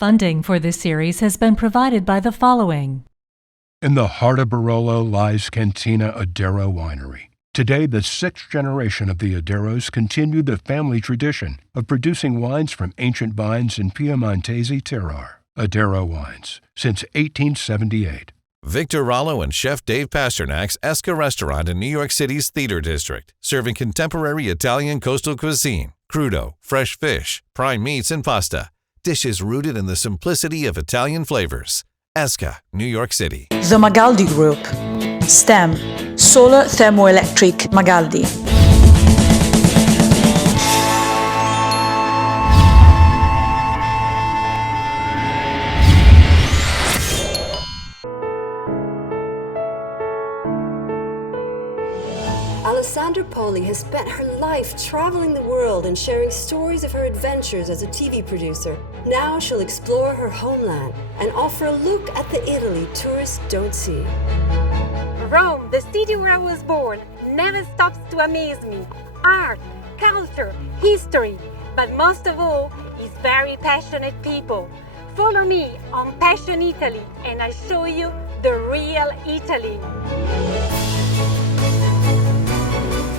Funding for this series has been provided by the following. In the heart of Barolo lies Cantina Adero Winery. Today, the sixth generation of the Aderos continue the family tradition of producing wines from ancient vines in Piemontese terroir. Adero Wines, since 1878. Victor Rollo and Chef Dave Pasternak's Esca restaurant in New York City's Theater District, serving contemporary Italian coastal cuisine, crudo, fresh fish, prime meats, and pasta. Dishes rooted in the simplicity of Italian flavors. Esca, New York City. The Magaldi Group. STEM. Solar Thermoelectric Magaldi. Alessandra Poli has spent her life traveling the world and sharing stories of her adventures as a TV producer. Now she'll explore her homeland and offer a look at the Italy tourists don't see. Rome, the city where I was born, never stops to amaze me. Art, culture, history, but most of all, is very passionate people. Follow me on Passion Italy and I'll show you the real Italy.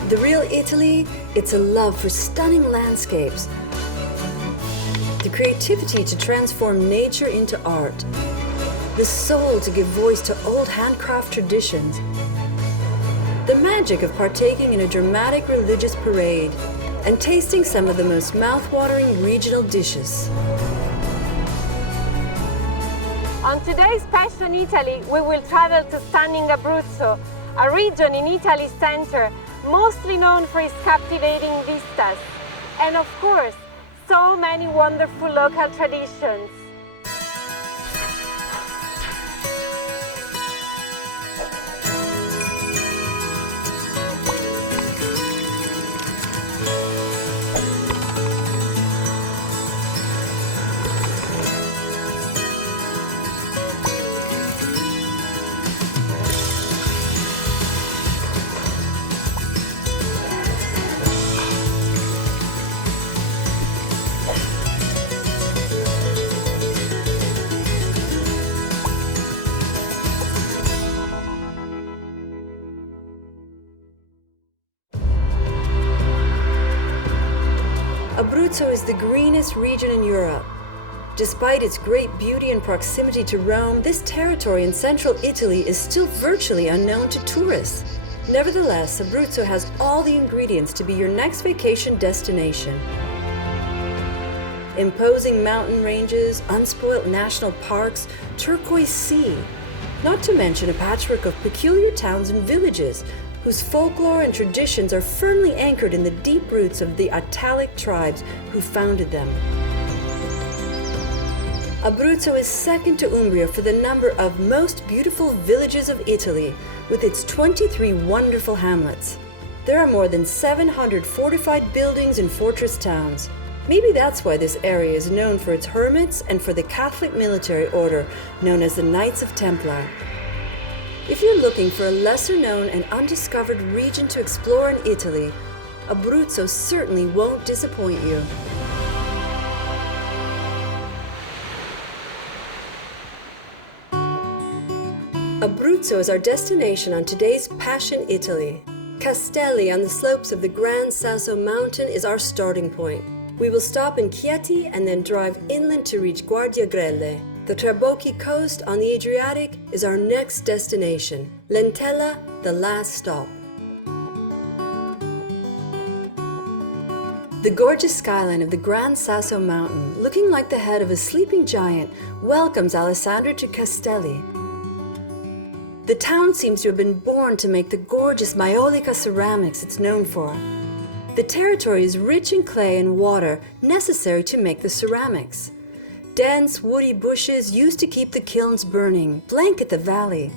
The real Italy, it's a love for stunning landscapes, the creativity to transform nature into art, the soul to give voice to old handcraft traditions, the magic of partaking in a dramatic religious parade, and tasting some of the most mouth-watering regional dishes. On today's Passion Italy, we will travel to stunning Abruzzo, a region in Italy's center, mostly known for its captivating vistas, and of course, so many wonderful local traditions. Abruzzo is the greenest region in Europe. Despite its great beauty and proximity to Rome, this territory in central Italy is still virtually unknown to tourists. Nevertheless, Abruzzo has all the ingredients to be your next vacation destination. Imposing mountain ranges, unspoilt national parks, turquoise sea, not to mention a patchwork of peculiar towns and villages whose folklore and traditions are firmly anchored in the deep roots of the Adriatic tribes who founded them. Abruzzo is second to Umbria for the number of most beautiful villages of Italy, with its 23 wonderful hamlets. There are more than 700 fortified buildings and fortress towns. Maybe that's why this area is known for its hermits and for the Catholic military order known as the Knights of Templar. If you're looking for a lesser-known and undiscovered region to explore in Italy, Abruzzo certainly won't disappoint you. Abruzzo is our destination on today's Passion Italy. Castelli on the slopes of the Gran Sasso mountain is our starting point. We will stop in Chieti and then drive inland to reach Guardiagrele. The Trabocchi coast on the Adriatic is our next destination. Lentella, the last stop. The gorgeous skyline of the Gran Sasso mountain, looking like the head of a sleeping giant, welcomes Alessandra to Castelli. The town seems to have been born to make the gorgeous maiolica ceramics it's known for. The territory is rich in clay and water necessary to make the ceramics. Dense, woody bushes used to keep the kilns burning, blanket the valley.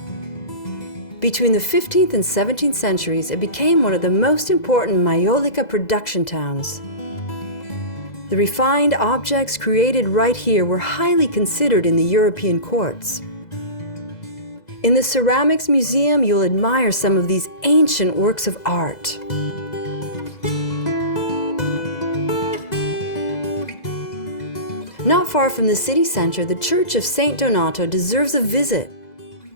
Between the 15th and 17th centuries, it became one of the most important maiolica production towns. The refined objects created right here were highly considered in the European courts. In the Ceramics Museum, you'll admire some of these ancient works of art. Not far from the city center, the Church of St. Donato deserves a visit.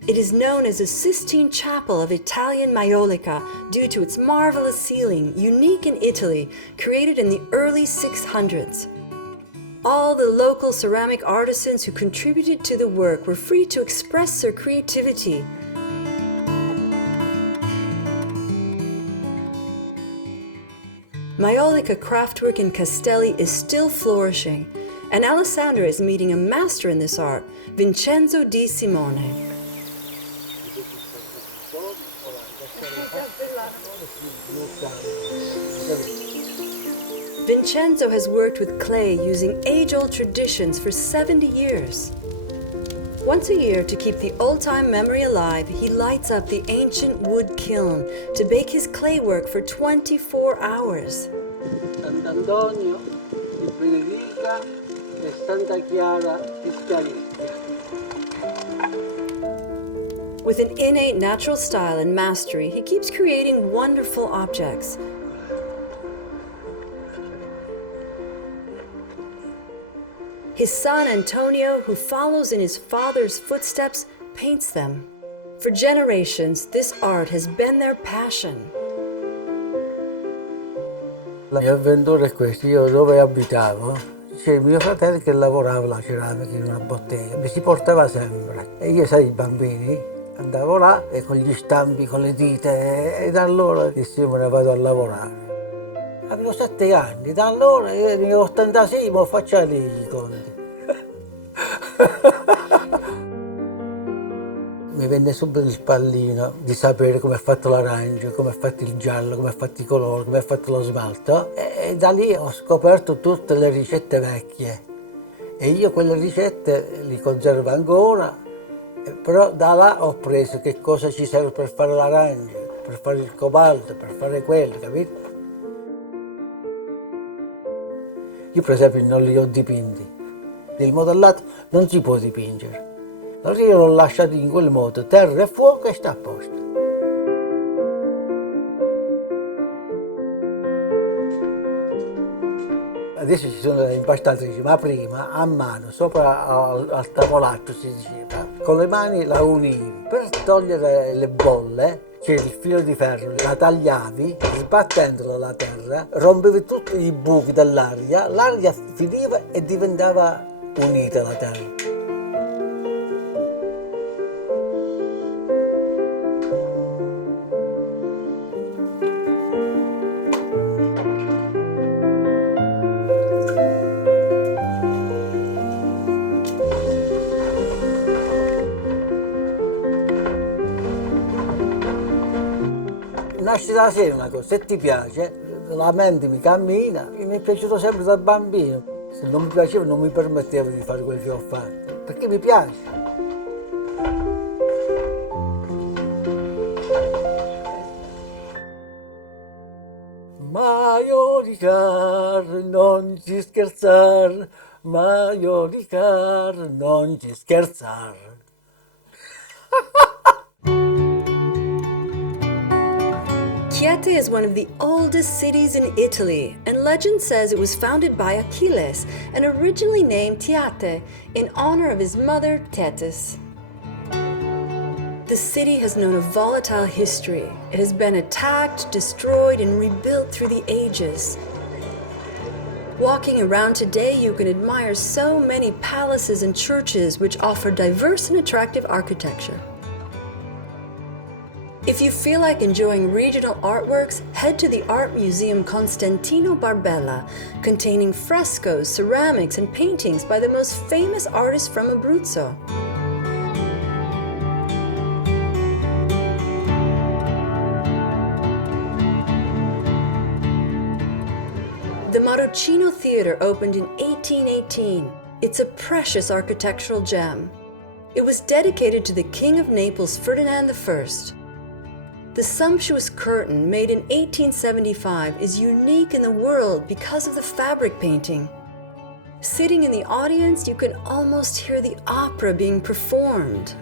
It is known as a Sistine Chapel of Italian Maiolica due to its marvelous ceiling, unique in Italy, created in the early 600s. All the local ceramic artisans who contributed to the work were free to express their creativity. Maiolica craftwork in Castelli is still flourishing, and Alessandra is meeting a master in this art, Vincenzo Di Simone. Vincenzo has worked with clay using age-old traditions for 70 years. Once a year, to keep the old-time memory alive, he lights up the ancient wood kiln to bake his clay work for 24 hours. Sant'Antonio ti benedica e Santa Chiara ti schiarisca. With an innate natural style and mastery, he keeps creating wonderful objects. His son Antonio, who follows in his father's footsteps, paints them. For generations, this art has been their passion. La mia avventura è questa: io dove abitavo, c'è mio fratello che lavorava la ceramica in una bottega, mi si portava sempre. E io, sai, i bambini, andavo là e con gli stampi, con le dita, e da allora dissi me ne vado a lavorare. Avevo 7 anni, da allora io ne ho 86, ma faccio lì i conti. Mi venne subito il pallino di sapere come è fatto l'arancio, come è fatto il giallo, come è fatto i colori, come è fatto lo smalto, e da lì ho scoperto tutte le ricette vecchie e io quelle ricette le conservo ancora, però da là ho preso che cosa ci serve per fare l'arancio, per fare il cobalto, per fare quello, capito? Io per esempio non li ho dipinti, il modellato non si può dipingere. Allora io l'ho lasciato in quel modo, terra e fuoco, e sta a posto. Adesso ci sono le impastatrici, ma prima a mano, sopra al tavolaccio si diceva, con le mani la univi. Per togliere le bolle c'è il filo di ferro, la tagliavi, sbattendolo alla terra, rompevi tutti i buchi dell'aria, l'aria finiva e diventava unita la terra. Nasce da sé una cosa, se ti piace, la mente mi cammina, mi è piaciuto sempre da bambino. Se non mi piaceva non mi permettevo di fare quel che ho fatto, perché mi piace. Maiolicar, non ci scherzar, Maiolicar, non ci scherzar. Chieti is one of the oldest cities in Italy, and legend says it was founded by Achilles and originally named Tiate in honor of his mother Thetis. The city has known a volatile history. It has been attacked, destroyed, and rebuilt through the ages. Walking around today, you can admire so many palaces and churches which offer diverse and attractive architecture. If you feel like enjoying regional artworks, head to the Art Museum Constantino Barbella, containing frescoes, ceramics, and paintings by the most famous artists from Abruzzo. The Marocchino Theatre opened in 1818. It's a precious architectural gem. It was dedicated to the King of Naples, Ferdinand I. The sumptuous curtain, made in 1875, is unique in the world because of the fabric painting. Sitting in the audience, you can almost hear the opera being performed.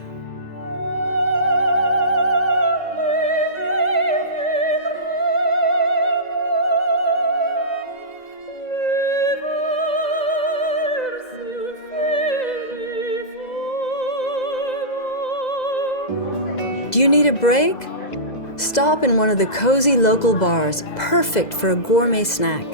You need a break? Stop in one of the cozy local bars, perfect for a gourmet snack.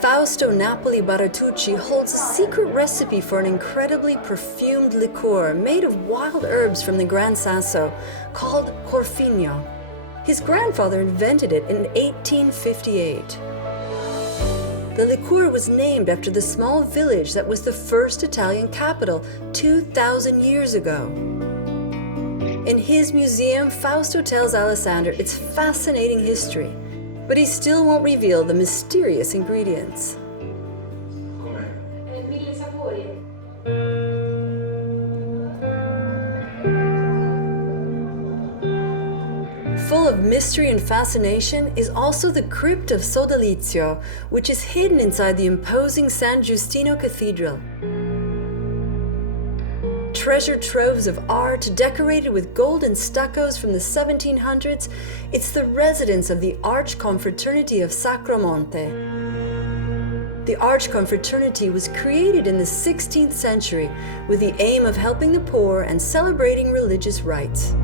Fausto Napoli Baratucci holds a secret recipe for an incredibly perfumed liqueur made of wild herbs from the Gran Sasso called Corfigno. His grandfather invented it in 1858. The liqueur was named after the small village that was the first Italian capital 2,000 years ago. In his museum, Fausto tells Alessandra its fascinating history, but he still won't reveal the mysterious ingredients. Full of mystery and fascination is also the crypt of Sodalizio, which is hidden inside the imposing San Giustino Cathedral. Treasure troves of art decorated with golden stuccos from the 1700s, it's the residence of the Archconfraternity of Sacromonte. The Archconfraternity was created in the 16th century with the aim of helping the poor and celebrating religious rites.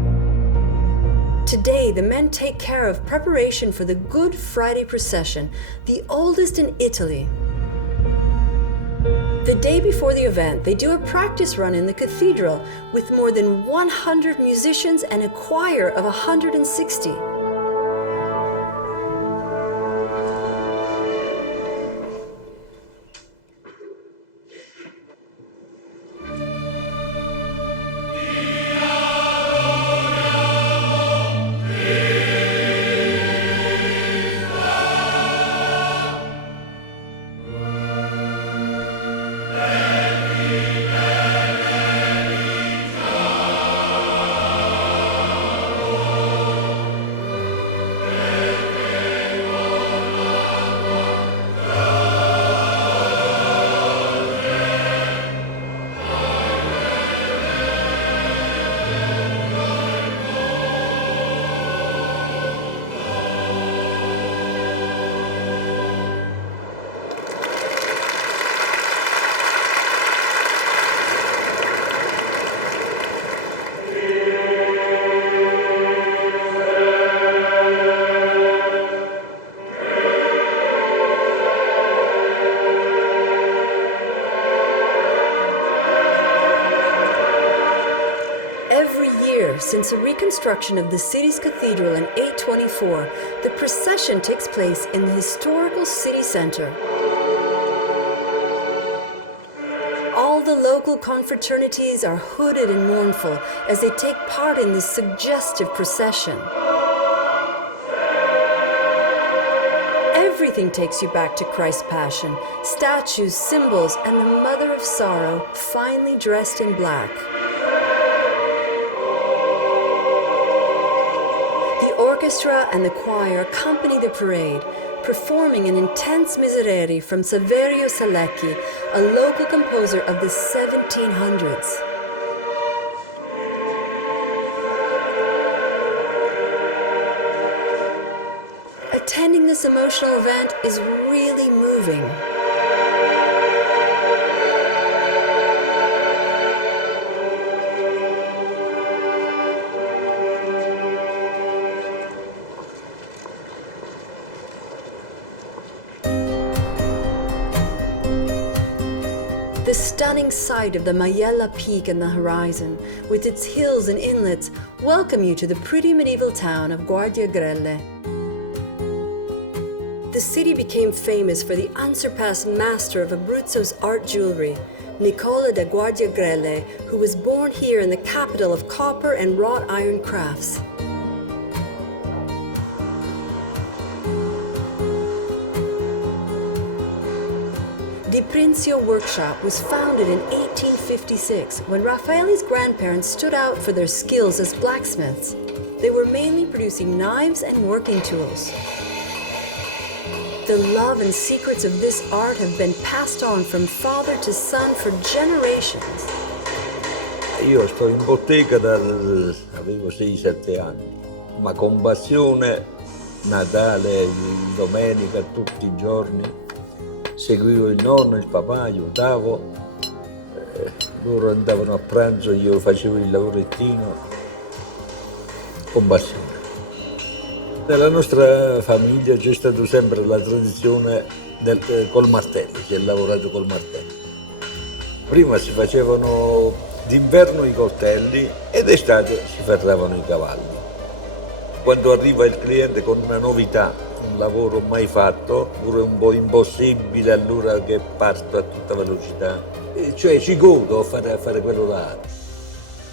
Today, the men take care of preparation for the Good Friday procession, the oldest in Italy. The day before the event, they do a practice run in the cathedral with more than 100 musicians and a choir of 160. Since the reconstruction of the city's cathedral in 824, the procession takes place in the historical city center. All the local confraternities are hooded and mournful as they take part in this suggestive procession. Everything takes you back to Christ's Passion: statues, symbols, and the Mother of Sorrow, finely dressed in black. The orchestra and the choir accompany the parade, performing an intense miserere from Saverio Salecki, a local composer of the 1700s. Attending this emotional event is really moving. The stunning sight of the Maiella Peak in the horizon, with its hills and inlets, welcome you to the pretty medieval town of Guardiagrele. The city became famous for the unsurpassed master of Abruzzo's art jewelry, Nicola da Guardiagrele, who was born here in the capital of copper and wrought iron crafts. Di Prinzio Workshop was founded in 1856 when Raffaele's grandparents stood out for their skills as blacksmiths. They were mainly producing knives and working tools. The love and secrets of this art have been passed on from father to son for generations. Io sto in bottega avevo 6-7 anni, ma con passione, Natale, domenica, tutti i giorni. Seguivo il nonno, il papà, aiutavo. loro andavano a pranzo, io facevo il lavorettino con passione. Nella nostra famiglia c'è stata sempre la tradizione col martello, si è lavorato col martello. Prima si facevano d'inverno i coltelli e d'estate si ferravano i cavalli. Quando arriva il cliente con una novità, un lavoro mai fatto, pure un po' impossibile, allora che parto a tutta velocità. Cioè ci godo a fare quello là.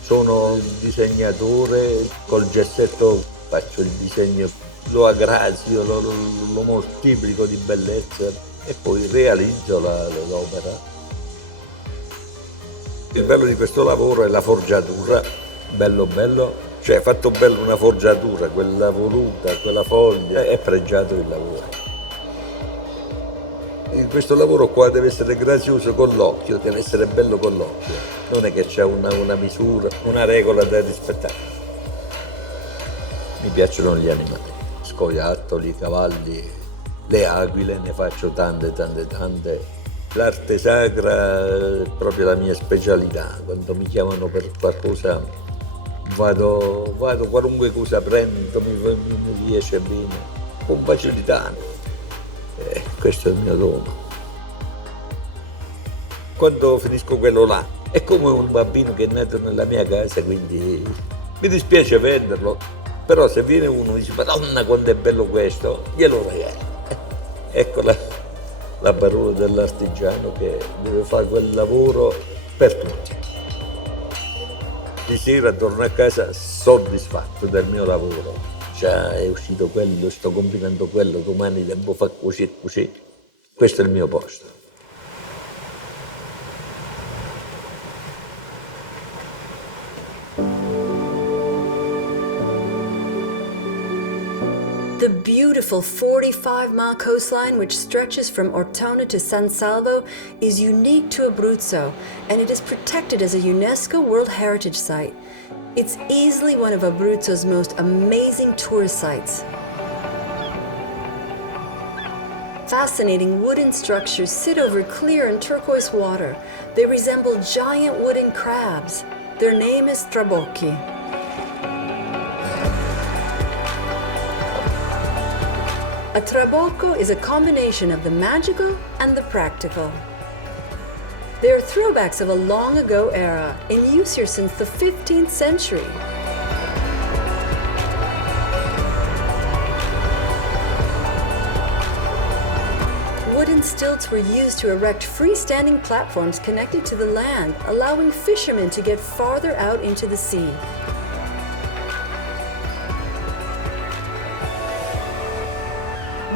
Sono il disegnatore, col gessetto faccio il disegno, lo aggrazio, lo moltiplico di bellezza e poi realizzo l'opera. Il bello di questo lavoro è la forgiatura, bello. Cioè, fatto bello una forgiatura, quella voluta, quella foglia, è pregiato il lavoro. Questo lavoro qua deve essere grazioso con l'occhio, deve essere bello con l'occhio. Non è che c'è una misura, una regola da rispettare. Mi piacciono gli animali, scoiattoli, cavalli, le aquile, ne faccio tante. L'arte sacra è proprio la mia specialità. Quando mi chiamano per qualcosa vado qualunque cosa prendo, mi riesce bene, con facilità. Questo è il mio dono. Quando finisco quello là, è come un bambino che è nato nella mia casa, quindi mi dispiace venderlo, però se viene uno e dice Madonna quanto è bello questo, glielo regalo. Ecco la parola dell'artigiano che deve fare quel lavoro per tutti. Di sera torno a casa soddisfatto del mio lavoro. Già è uscito quello, sto combinando quello, domani devo fare così e così. Questo è il mio posto. The beautiful 45-mile coastline which stretches from Ortona to San Salvo is unique to Abruzzo, and it is protected as a UNESCO World Heritage Site. It's easily one of Abruzzo's most amazing tourist sites. Fascinating wooden structures sit over clear and turquoise water. They resemble giant wooden crabs. Their name is trabocchi. A trabocco is a combination of the magical and the practical. They are throwbacks of a long ago era, in use here since the 15th century. Wooden stilts were used to erect freestanding platforms connected to the land, allowing fishermen to get farther out into the sea.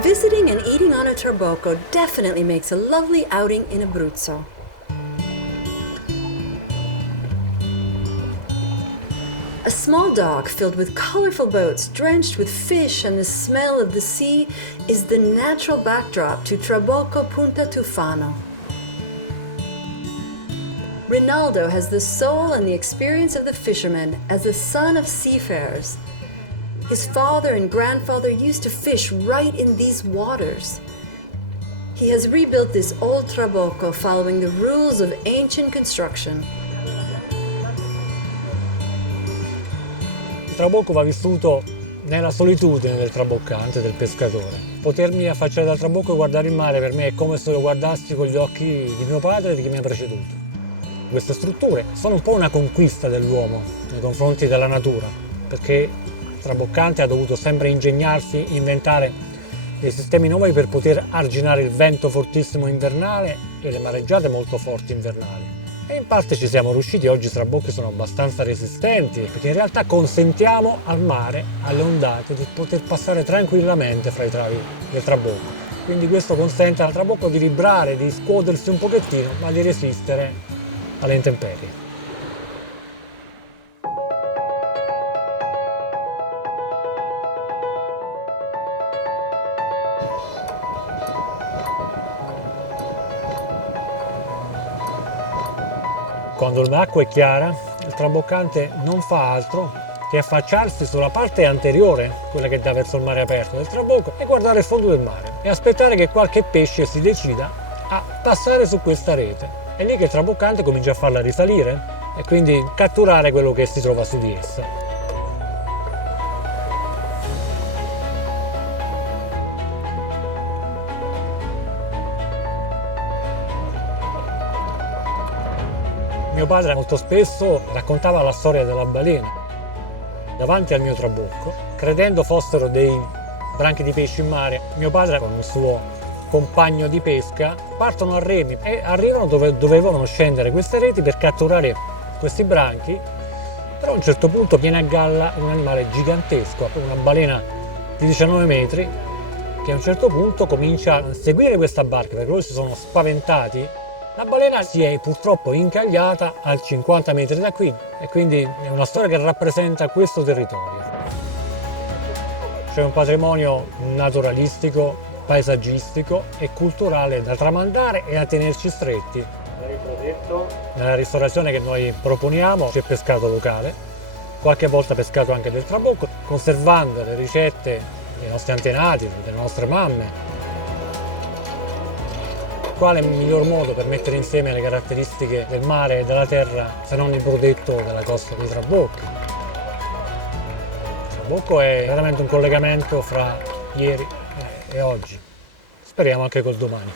Visiting and eating on a trabocco definitely makes a lovely outing in Abruzzo. A small dock filled with colorful boats drenched with fish and the smell of the sea is the natural backdrop to Trabocco Punta Tufano. Rinaldo has the soul and the experience of the fisherman as the son of seafarers. His father and grandfather used to fish right in these waters. He has rebuilt this old trabocco following the rules of ancient construction. Il trabocco va vissuto nella solitudine del traboccante, del pescatore. Potermi affacciare dal trabocco e guardare il mare per me è come se lo guardassi con gli occhi di mio padre e di chi mi ha preceduto. Queste strutture sono un po' una conquista dell'uomo nei confronti della natura, perché il traboccante ha dovuto sempre ingegnarsi, inventare dei sistemi nuovi per poter arginare il vento fortissimo invernale e le mareggiate molto forti invernali. E in parte ci siamo riusciti, oggi i trabocchi sono abbastanza resistenti, perché in realtà consentiamo al mare, alle ondate, di poter passare tranquillamente fra i travi del trabocco. Quindi questo consente al trabocco di vibrare, di scuotersi un pochettino, ma di resistere alle intemperie. Quando l'acqua è chiara, il traboccante non fa altro che affacciarsi sulla parte anteriore, quella che dà verso il mare aperto del trabocco, e guardare il fondo del mare e aspettare che qualche pesce si decida a passare su questa rete è lì che il traboccante comincia a farla risalire e quindi catturare quello che si trova su di essa. Mio padre molto spesso raccontava la storia della balena davanti al mio trabocco, credendo fossero dei branchi di pesce in mare. Mio padre con il suo compagno di pesca partono a remi e arrivano dove dovevano scendere queste reti per catturare questi branchi, però a un certo punto viene a galla un animale gigantesco, una balena di 19 metri, che a un certo punto comincia a seguire questa barca perché loro si sono spaventati. La balena si è purtroppo incagliata a 50 metri da qui e quindi è una storia che rappresenta questo territorio. C'è un patrimonio naturalistico, paesaggistico e culturale da tramandare e a tenerci stretti. Nella ristorazione che noi proponiamo c'è pescato locale, qualche volta pescato anche del trabocco, conservando le ricette dei nostri antenati, delle nostre mamme. Quale miglior modo per mettere insieme le caratteristiche del mare e della terra se non il brodetto della costa dei trabocchi? Il trabocco è veramente un collegamento fra ieri e oggi. Speriamo anche col domani.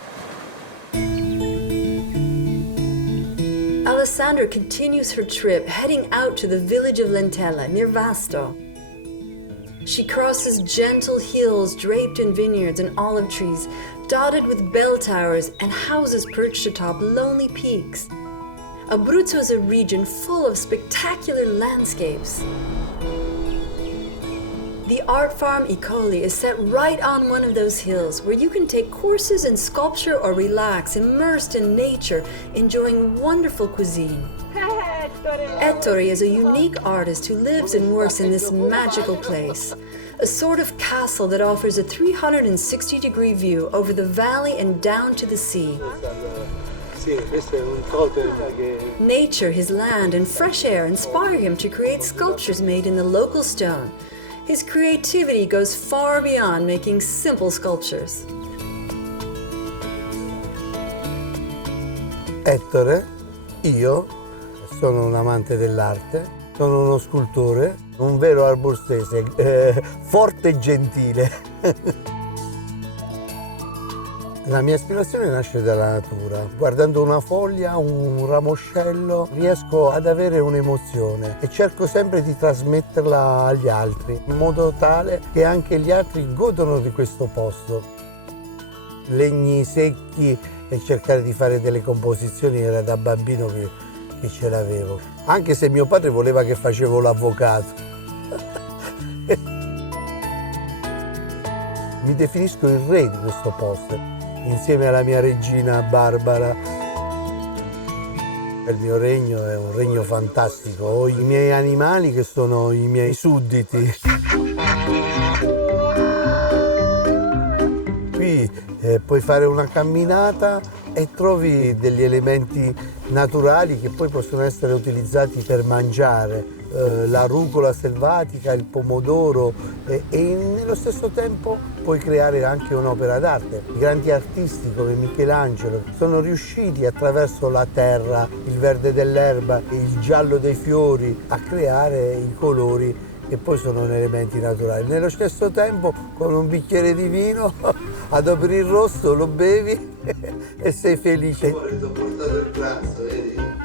Alessandra continues her trip, heading out to the village of Lentella, near Vasto. She crosses gentle hills draped in vineyards and olive trees, dotted with bell towers and houses perched atop lonely peaks. Abruzzo is a region full of spectacular landscapes. The art farm Icoli is set right on one of those hills where you can take courses in sculpture or relax immersed in nature, enjoying wonderful cuisine. Ettore is a unique artist who lives and works in this magical place, a sort of castle that offers a 360-degree view over the valley and down to the sea. Nature, his land, and fresh air inspire him to create sculptures made in the local stone. His creativity goes far beyond making simple sculptures. Ettore, io sono un amante dell'arte, sono uno scultore, un vero arborstese, forte e gentile. La mia ispirazione nasce dalla natura. Guardando una foglia, un ramoscello, riesco ad avere un'emozione e cerco sempre di trasmetterla agli altri, in modo tale che anche gli altri godono di questo posto. Legni secchi e cercare di fare delle composizioni era da bambino che ce l'avevo. Anche se mio padre voleva che facevo l'avvocato. Mi definisco il re di questo posto. Insieme alla mia regina Barbara. Il mio regno è un regno fantastico, ho i miei animali che sono i miei sudditi. Qui puoi fare una camminata e trovi degli elementi naturali che poi possono essere utilizzati per mangiare. La rucola selvatica, il pomodoro e nello stesso tempo puoi creare anche un'opera d'arte. I grandi artisti come Michelangelo sono riusciti attraverso la terra, il verde dell'erba, il giallo dei fiori a creare i colori che poi sono elementi naturali. Nello stesso tempo con un bicchiere di vino adoperi il rosso, lo bevi e sei felice. Ho portato il pranzo, vedi?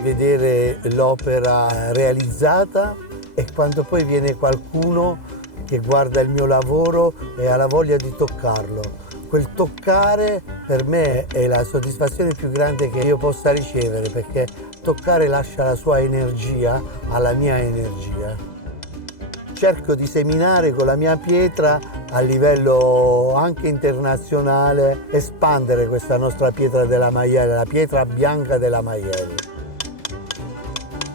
Vedere l'opera realizzata e quando poi viene qualcuno che guarda il mio lavoro e ha la voglia di toccarlo. Quel toccare per me è la soddisfazione più grande che io possa ricevere, perché toccare lascia la sua energia alla mia energia. Cerco di seminare con la mia pietra a livello anche internazionale, espandere questa nostra pietra della Maiella, la pietra bianca della Maiella.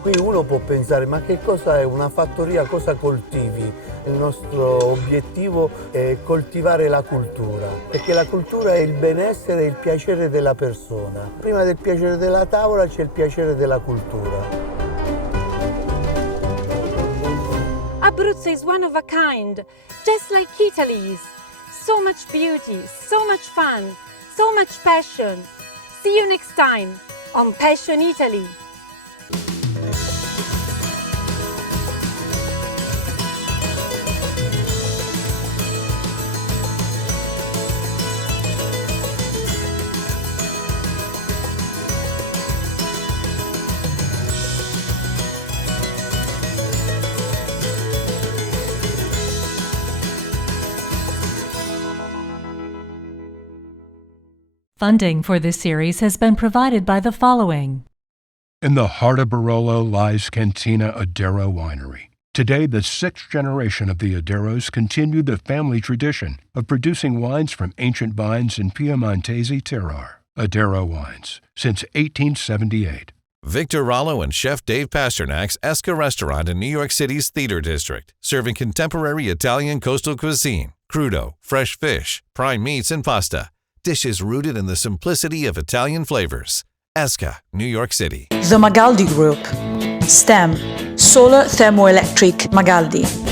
Qui uno può pensare, ma che cosa è una fattoria, cosa coltivi? Il nostro obiettivo è coltivare la cultura, perché la cultura è il benessere e il piacere della persona. Prima del piacere della tavola c'è il piacere della cultura. Abruzzo is one of a kind, just like Italy is. So much beauty, so much fun, so much passion. See you next time on Passion Italy. Funding for this series has been provided by the following. In the heart of Barolo lies Cantina Adero Winery. Today, the sixth generation of the Aderos continue the family tradition of producing wines from ancient vines in Piemontese terroir. Adero wines, since 1878. Victor Rollo and Chef Dave Pasternak's Esca restaurant in New York City's Theater District, serving contemporary Italian coastal cuisine, crudo, fresh fish, prime meats, and pasta. Dishes rooted in the simplicity of Italian flavors. Esca, New York City. The Magaldi Group. STEM, Solar Thermoelectric Magaldi.